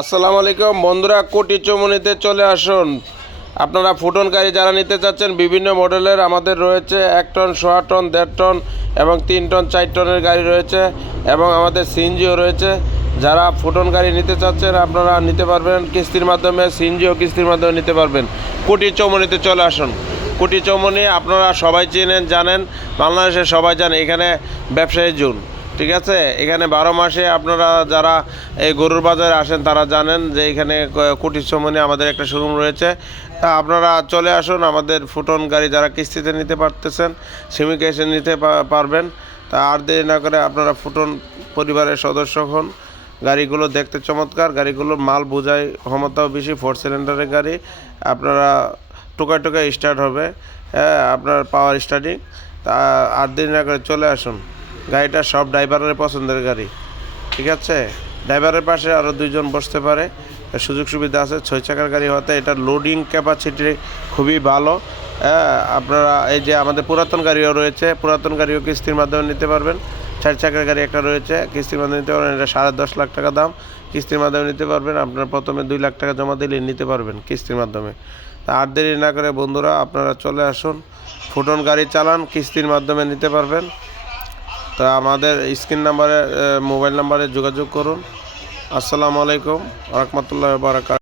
আসসালামু আলাইকুম। বন্ধুরা, কোটি চমনিতে চলে আসুন। আপনারা ফুটন গাড়ি যারা নিতে চাচ্ছেন, বিভিন্ন মডেলের আমাদের রয়েছে এক টন, সোয়া টন, দেড় টন এবং তিন টন, চার টনের গাড়ি রয়েছে এবং আমাদের সিএনজিও রয়েছে। যারা ফুটন গাড়ি নিতে চাচ্ছেন, আপনারা নিতে পারবেন কিস্তির মাধ্যমে, সিএনজিও কিস্তির মাধ্যমে নিতে পারবেন। কোটি চৌমনিতে চলে আসুন। কোটি চৌমনি আপনারা সবাই চেনেন, জানেন, বাংলাদেশের সবাই জানেন এখানে ব্যবসায়ী জুন। ঠিক আছে? এখানে বারো মাসে আপনারা যারা এই গরুর বাজারে আসেন, তারা জানেন যে এখানে কুটির চৌমনি আমাদের একটা শোরুম রয়েছে। তা আপনারা চলে আসুন, আমাদের ফুটন গাড়ি যারা কিস্তিতে নিতে পারতেছেন, সেমিকে এসে নিতে পারবেন। তা আর দেরি না করে আপনারা ফুটন পরিবারের সদস্য হন। গাড়িগুলো দেখতে চমৎকার গাড়িগুলোর মাল বোঝাই ক্ষমতাও বেশি ফোর সিলিন্ডারের গাড়ি। আপনারা টোকায় টোকায় স্টার্ট হবে হ্যাঁ আপনার পাওয়ার স্টার্টিং তা আর দেরি না করে চলে আসুন। গাড়িটা সব ড্রাইভারের পছন্দের গাড়ি, ঠিক আছে? ড্রাইভারের পাশে আরও দুইজন বসতে পারে। সুযোগ সুবিধা আছে, ছয় চাকার গাড়ি হতে এটা লোডিং ক্যাপাসিটি খুবই ভালো। আপনারা এই যে আমাদের পুরাতন গাড়িও রয়েছে, পুরাতন গাড়িও কিস্তির মাধ্যমে নিতে পারবেন। চার চাকার গাড়ি একটা রয়েছে, কিস্তির মাধ্যমে নিতে পারবেন, এটা সাড়ে দশ লাখ টাকা দাম। কিস্তির মাধ্যমে নিতে পারবেন, আপনার প্রথমে দুই লাখ টাকা জমা দিলে নিতে পারবেন কিস্তির মাধ্যমে। তা আর দেরি না করে বন্ধুরা, আপনারা চলে আসুন, ফুটন গাড়ি চালান, কিস্তির মাধ্যমে নিতে পারবেন। তা আমাদের স্ক্রিন নাম্বারে মোবাইল নাম্বারে যোগাযোগ করুন। আসসালামু আলাইকুম রহমতুল্লাহ বারাকাত